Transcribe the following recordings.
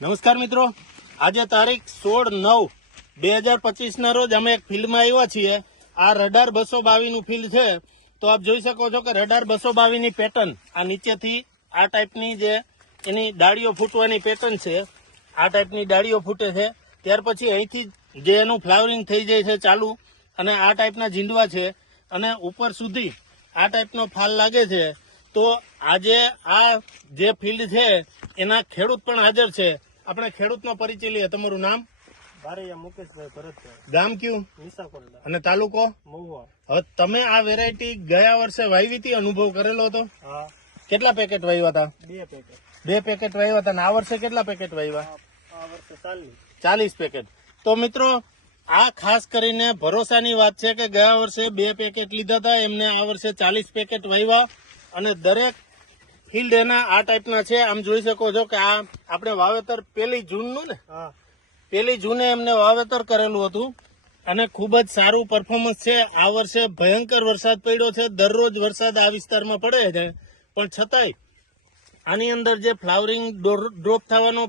નમસ્કાર મિત્રો, આજે તારીખ 16/9/2025 ના રોજ અમે એક ફિલ્ડમાં આવ્યા છીએ. આ રડાર 222 નું ફિલ્ડ છે. તો આપ જોઈ શકો છો કે રડાર 222 ની પેટર્ન આ નીચેથી આ ટાઈપની જે એની ડાળીઓ ફૂટવાની પેટર્ન છે, આ ટાઈપની ડાળીઓ ફૂટે છે. ત્યાર પછી અહીંથી જે એનું ફ્લાવરિંગ થઈ જાય છે ચાલુ, અને આ ટાઈપના ઝીંડવા છે અને ઉપર સુધી આ ટાઈપનો ફાલ લાગે છે. તો આજે આ જે ફિલ્ડ છે એના ખેડૂત પણ હાજર છે. આપણે ખેડૂતનો પરિચય લઈએ. તમારું નામ? બારૈયા મુકેશભાઈ ભરતભાઈ, ગામ કયું નિશાકોટડા, અને તાલુકો? મહુવા. હવે તમે આ વેરાયટી ગયા વર્ષે વાવી હતી, અનુભવ કરેલો હતો? હા, કેટલા પેકેટ વાવ્યા હતા? 2 પેકેટ. 2 પેકેટ વાવ્યા હતા. અને આ વર્ષે કેટલા પેકેટ વાવ્યા? આ વર્ષે 40 પેકેટ. તો મિત્રો, આ ખાસ કરીને ભરોસાની વાત છે કે ગયા વર્ષે 2 પેકેટ લીધા હતા, એમને આ વર્ષે 40 પેકેટ વાવ્યા. અને દરેક ફિલ્ડ એના આ ટાઈપના છે. આમ જોઈ શકો છો કે આ આપણે વાવેતર 1 જૂનનું ને, હા, 1 જૂને એમને વાવેતર કરેલું હતું અને ખૂબ જ સારું પરફોર્મન્સ છે. આ વર્ષે ભયંકર વરસાદ પડ્યો છે. દરરોજ વરસાદ આ વિસ્તારમાં પડે છે, પણ છતાંય આની અંદર જે ફ્લાવરિંગ ડ્રોપ થવાનો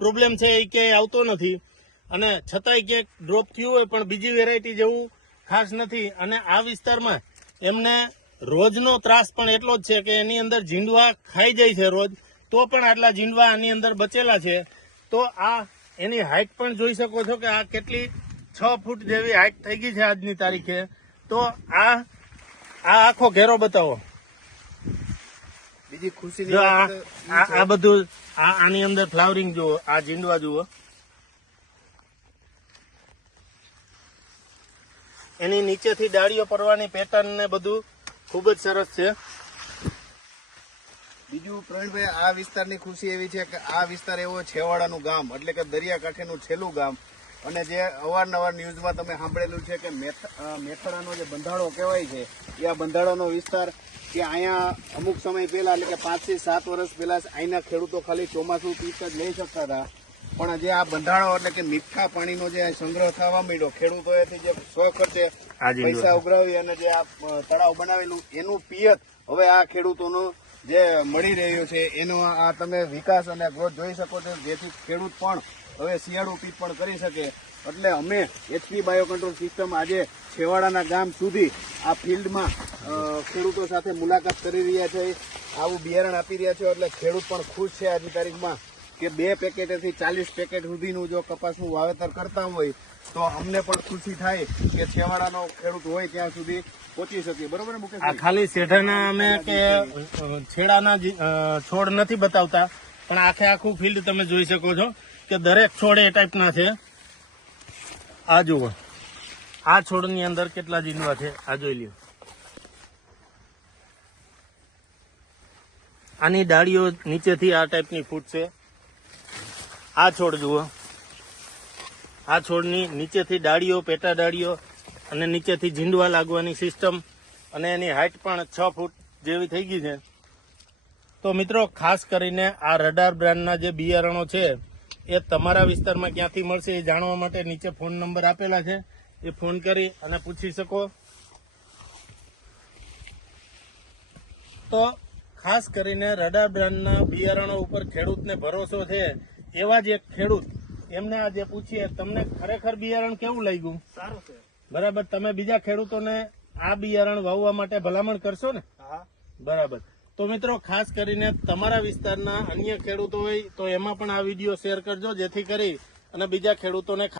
પ્રોબ્લેમ છે એ ક્યાંય આવતો નથી. અને છતાંય ક્યાંક ડ્રોપ થયું હોય પણ બીજી વેરાયટી જેવું ખાસ નથી. અને આ વિસ્તારમાં એમને રોજનો ત્રાસ પણ એટલો જ છે કે એની અંદર ઝીંડવા ખાઈ જાય છે રોજ, તો પણ આટલા ઝીંડવા આની અંદર બચેલા છે. તો આ એની હાઈટ પણ જોઈ શકો છો કે આ કેટલી 6 ફૂટ જેવી હાઈટ થઈ ગઈ છે આજની તારીખે. તો આ આખો ઘેરો બતાવો. બીજી ખુશી જો આ બધું આની અંદર ફ્લાવરિંગ જુઓ, આ ઝીંડવા જુઓ, એની નીચેથી ડાળીઓ પડવાની પેટર્ન ને બધું ખૂબ જ સરસ છે. બીજું પ્રવીણભાઈ, આ વિસ્તારની ખુશી એવી છે કે આ વિસ્તાર એવો છેવાડાનું ગામ, એટલે કે દરિયાકાંઠેનું છેલ્લું ગામ. અને જે અવારનવાર ન્યૂઝમાં તમે સાંભળેલું છે કે મેથડાનો જે બંધાળો કહેવાય છે, એ આ બંધાળાનો વિસ્તાર કે અહીંયા અમુક સમય પહેલા, એટલે કે 5 થી 7 વર્ષ પહેલા અહીંના ખેડૂતો ખાલી ચોમાસું પીક જ લઈ શકતા હતા. પણ જે આ બંધાળો એટલે કે મીઠા પાણીનો જે સંગ્રહ થવા માંડ્યો, ખેડૂતોએથી જે સ્વખર્ચે પૈસા ઉઘરાવી અને જે આ તળાવ બનાવેલું, એનું પિયત હવે આ ખેડૂતોનું જે મળી રહ્યું છે, એનો આ તમે વિકાસ અને ગ્રોથ જોઈ શકો છો, જેથી ખેડૂત પણ હવે શિયાળુ પીક પણ કરી શકે. એટલે અમે HP બાયો કંટ્રોલ સિસ્ટમ આજે છેવાડાના ગામ સુધી આ ફિલ્ડમાં ખેડૂતો સાથે મુલાકાત કરી રહ્યા છે, આવું બિયારણ આપી રહ્યા છે. એટલે ખેડૂત પણ ખુશ છે આજની તારીખમાં કે 2 પેકેટથી 40 પેકેટ સુધીનું જો કપાસનું વાવેતર કરતા હોય તો અમને પણ ખુશી થાય કે છેવાડાનો ખેડૂત હોય ત્યાં સુધી પહોંચી શકીએ. બરોબર ને મુકેશ? આ ખાલી શેઢાના અમે કે છેડાના છોડ નથી બતાવતા, પણ આખું ફિલ્ડ તમે જોઈ શકો છો કે દરેક છોડ એ ટાઈપના છે. આ જુઓ, આ છોડની અંદર કેટલા ઝીંડવા છે, આ જોઈ લ્યો. આની ડાળીઓ નીચેથી આ ટાઈપની ફૂટ છે. આ છોડ જુઓ, આ છોડની નીચેથી ડાળીઓ, પેટા ડાળીઓ અને નીચેથી ઝીંડવા લાગવાની સિસ્ટમ, અને એની હાઈટ પણ 6 ફૂટ જેવી થઈ ગઈ છે. તો મિત્રો, ખાસ કરીને આ રડાર બ્રાન્ડના જે બિયારણો છે એ તમારા વિસ્તારમાં ક્યાંથી મળશે એ જાણવા માટે નીચે ફોન નંબર આપેલા છે, એ ફોન કરી અને પૂછી શકો. તો ખાસ કરીને રડાર બ્રાન્ડના બિયારણો ઉપર ખેડૂતને ભરોસો છે. એવા જ એક ખેડૂત, એમને આજે પૂછીએ તમને ખરેખર બિયારણ કેવું લાગ્યું? સારું છે. બરાબર. તમે બીજા ખેડૂતોને આ બિયારણ વાવવા માટે ભલામણ કરશો ને? હા, બરાબર. તો મિત્રો, ખાસ કરીને તમારા વિસ્તારના અન્ય ખેડૂતો હોય તો એમાં પણ આ વિડીયો શેર કરજો, જેથી કરી અને બીજા ખેડૂતોને